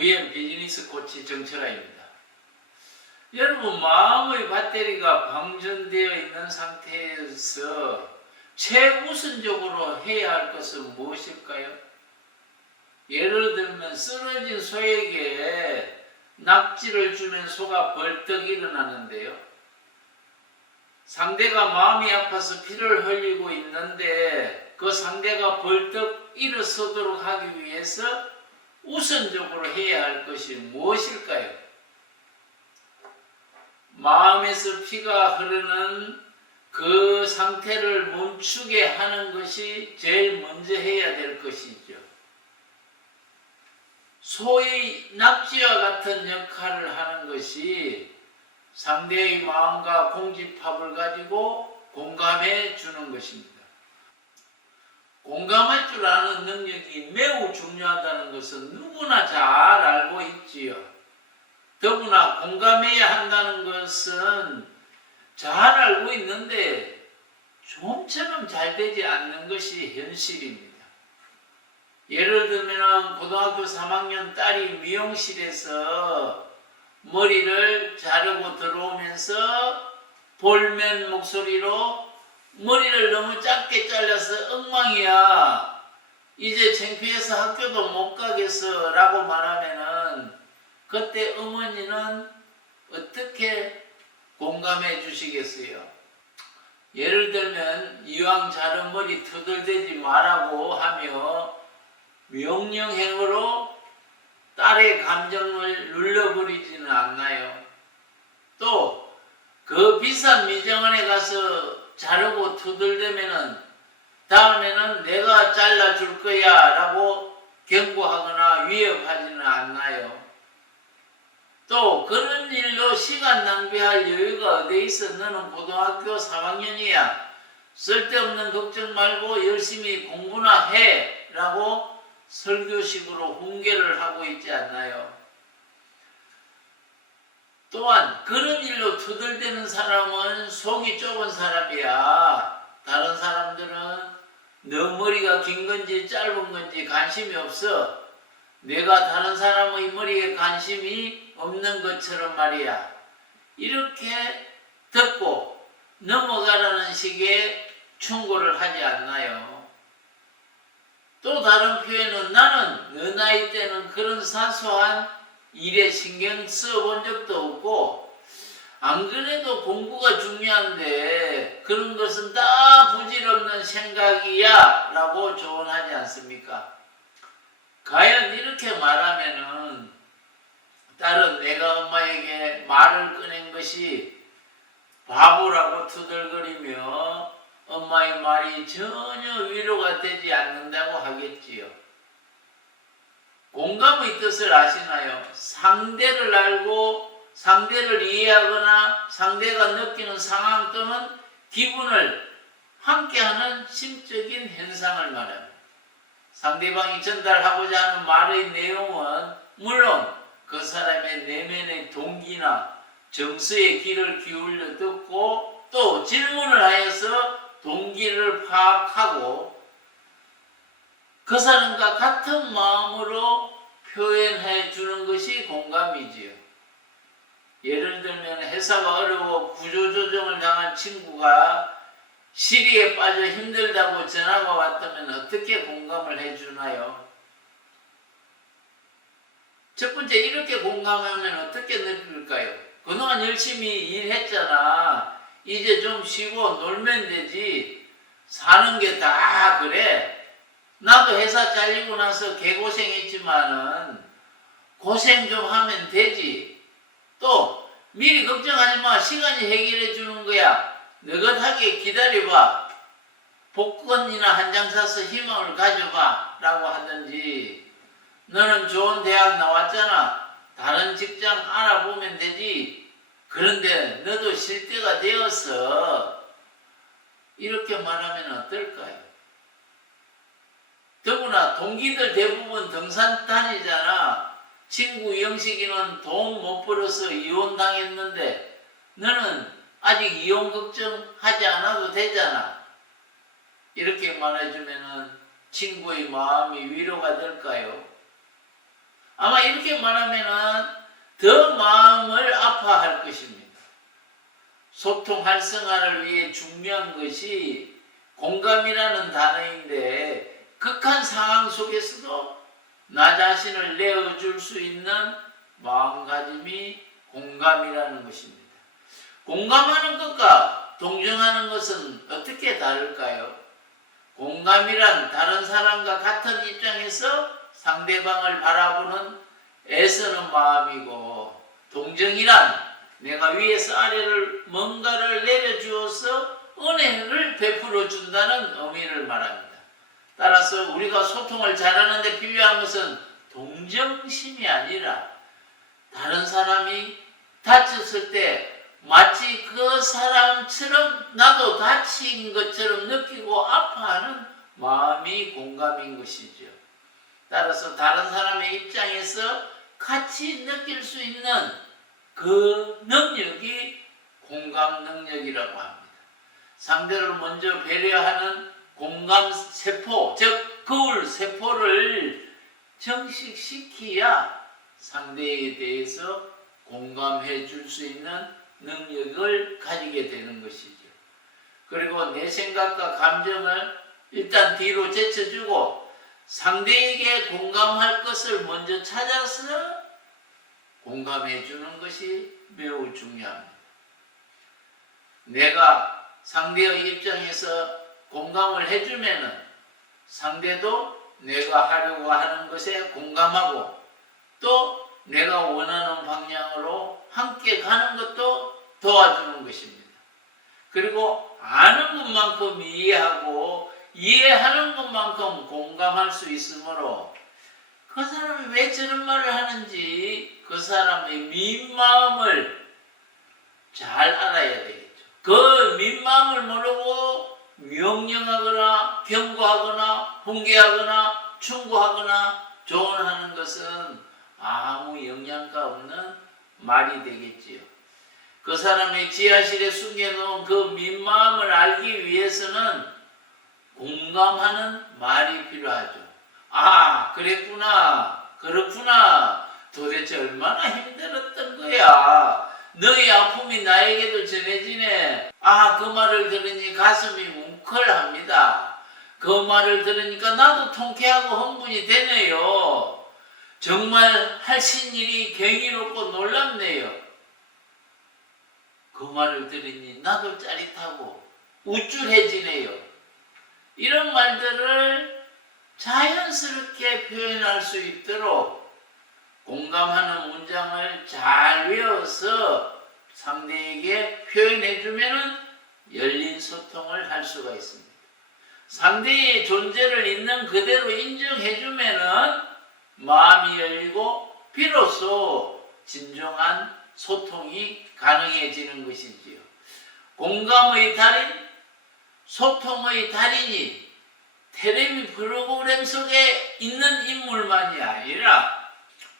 VM 비즈니스 코치 정철아입니다. 여러분, 마음의 배터리가 방전되어 있는 상태에서 최우선적으로 해야 할 것은 무엇일까요? 예를 들면 쓰러진 소에게 낙지를 주면 소가 벌떡 일어나는데요. 상대가 마음이 아파서 피를 흘리고 있는데 그 상대가 벌떡 일어서도록 하기 위해서 우선적으로 해야 할 것이 무엇일까요? 마음에서 피가 흐르는 그 상태를 멈추게 하는 것이 제일 먼저 해야 될 것이죠. 소의 낙지와 같은 역할을 하는 것이 상대의 마음과 공집합을 가지고 공감해 주는 것입니다. 공감할 줄 아는 능력이 매우 중요하다는 것은 누구나 잘 알고 있지요. 더구나 공감해야 한다는 것은 잘 알고 있는데 좀처럼 잘 되지 않는 것이 현실입니다. 예를 들면 고등학교 3학년 딸이 미용실에서 머리를 자르고 들어오면서 볼멘 목소리로 머리를 너무 작게 잘라서 엉망이야. 이제 창피해서 학교도 못 가겠어 라고 말하면은 그때 어머니는 어떻게 공감해 주시겠어요? 예를 들면 이왕 자른 머리 투덜대지 말라고 하며 명령행으로 딸의 감정을 눌러버리지는 않나요? 또 그 비싼 미정원에 가서 자르고 투덜대면은 다음에는 내가 잘라줄 거야 라고 경고하거나 위협하지는 않나요? 또 그런 일로 시간 낭비할 여유가 어디 있어? 너는 고등학교 3학년이야. 쓸데없는 걱정 말고 열심히 공부나 해 라고 설교식으로 훈계를 하고 있지 않나요? 또한 그런 일로 투덜대는 사람은 속이 좁은 사람이야. 다른 사람들은 너 머리가 긴 건지 짧은 건지 관심이 없어. 내가 다른 사람의 머리에 관심이 없는 것처럼 말이야. 이렇게 듣고 넘어가라는 식의 충고를 하지 않나요? 또 다른 표현은 나는 너 나이 때는 그런 사소한 일에 신경 써본 적도 없고 안 그래도 공부가 중요한데 그런 것은 다 부질없는 생각이야 라고 조언하지 않습니까? 과연 이렇게 말하면은 딸은 내가 엄마에게 말을 꺼낸 것이 바보라고 투덜거리며 엄마의 말이 전혀 위로가 되지 않는다고 하겠지요. 공감의 뜻을 아시나요? 상대를 알고 상대를 이해하거나 상대가 느끼는 상황 또는 기분을 함께하는 심적인 현상을 말합니다. 상대방이 전달하고자 하는 말의 내용은 물론 그 사람의 내면의 동기나 정서의 귀를 기울여 듣고 또 질문을 하여서 동기를 파악하고 그 사람과 같은 마음으로 표현해 주는 것이 공감이지요. 예를 들면 회사가 어려워 구조조정을 당한 친구가 시리에 빠져 힘들다고 전화가 왔다면 어떻게 공감을 해주나요? 첫 번째, 이렇게 공감하면 어떻게 느낄까요? 그동안 열심히 일했잖아. 이제 좀 쉬고 놀면 되지. 사는 게 다 그래. 나도 회사 잘리고 나서 개고생했지만은 고생 좀 하면 되지. 또 미리 걱정하지 마. 시간이 해결해 주는 거야. 느긋하게 기다려봐. 복권이나 한 장 사서 희망을 가져봐 라고 하든지 너는 좋은 대학 나왔잖아. 다른 직장 알아보면 되지. 그런데 너도 쉴 때가 되어서 이렇게 말하면 어떨까요? 더구나 동기들 대부분 등산 다니잖아. 친구 영식이는 돈 못 벌어서 이혼당했는데 너는 아직 이혼 걱정하지 않아도 되잖아. 이렇게 말해주면은 친구의 마음이 위로가 될까요? 아마 이렇게 말하면은 더 마음을 아파할 것입니다. 소통 활성화를 위해 중요한 것이 공감이라는 단어인데 극한 상황 속에서도 나 자신을 내어줄 수 있는 마음가짐이 공감이라는 것입니다. 공감하는 것과 동정하는 것은 어떻게 다를까요? 공감이란 다른 사람과 같은 입장에서 상대방을 바라보는 애쓰는 마음이고, 동정이란 내가 위에서 아래를 뭔가를 내려주어서 은혜를 베풀어 준다는 의미를 말합니다. 따라서 우리가 소통을 잘하는 데 필요한 것은 동정심이 아니라 다른 사람이 다쳤을 때 마치 그 사람처럼 나도 다친 것처럼 느끼고 아파하는 마음이 공감인 것이죠. 따라서 다른 사람의 입장에서 같이 느낄 수 있는 그 능력이 공감 능력이라고 합니다. 상대를 먼저 배려하는 공감 세포, 즉 거울 세포를 정식시켜야 상대에 대해서 공감해 줄 수 있는 능력을 가지게 되는 것이죠. 그리고 내 생각과 감정을 일단 뒤로 제쳐주고 상대에게 공감할 것을 먼저 찾아서 공감해 주는 것이 매우 중요합니다. 내가 상대의 입장에서 공감을 해주면은 상대도 내가 하려고 하는 것에 공감하고 또 내가 원하는 방향으로 함께 가는 것도 도와주는 것입니다. 그리고 아는 것만큼 이해하고 이해하는 것만큼 공감할 수 있으므로 그 사람이 왜 저런 말을 하는지 그 사람의 민마음을 잘 알아야 되겠죠. 그 민마음을 모르고 명령하거나 경고하거나 훈계하거나 충고하거나 조언하는 것은 아무 영향가 없는 말이 되겠지요. 그 사람의 지하실에 숨겨놓은 그 민마음을 알기 위해서는 공감하는 말이 필요하죠. 아, 그랬구나, 그렇구나, 도대체 얼마나 힘들었던 거야. 너의 아픔이 나에게도 전해지네. 아, 그 말을 들으니 가슴이 뭉클합니다. 그 말을 들으니까 나도 통쾌하고 흥분이 되네요. 정말 하신 일이 경이롭고 놀랍네요. 그 말을 들으니 나도 짜릿하고 우쭐해지네요. 이런 말들을 자연스럽게 표현할 수 있도록 공감하는 문장을 잘 외워서 상대에게 표현해주면 열린 소통을 할 수가 있습니다. 상대의 존재를 있는 그대로 인정해주면 마음이 열리고 비로소 진정한 소통이 가능해지는 것이지요. 공감의 달인, 소통의 달인이 텔레비 프로그램 속에 있는 인물만이 아니라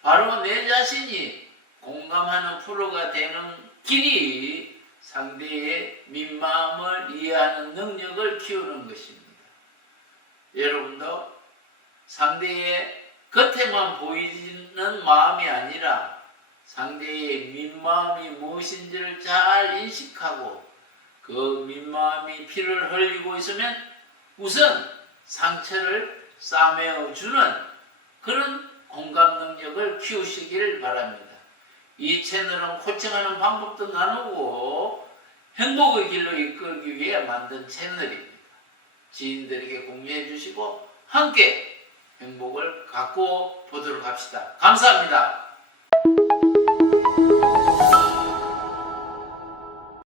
바로 내 자신이 공감하는 프로가 되는 길이 상대의 민마음을 이해하는 능력을 키우는 것입니다. 여러분도 상대의 겉에만 보이는 마음이 아니라 상대의 민마음이 무엇인지를 잘 인식하고 그 민마음이 피를 흘리고 있으면 우선 상처를 싸매어주는 그런 공감 능력을 키우시기를 바랍니다. 이 채널은 코칭하는 방법도 나누고 행복의 길로 이끌기 위해 만든 채널입니다. 지인들에게 공유해 주시고 함께 행복을 갖고 보도록 합시다. 감사합니다.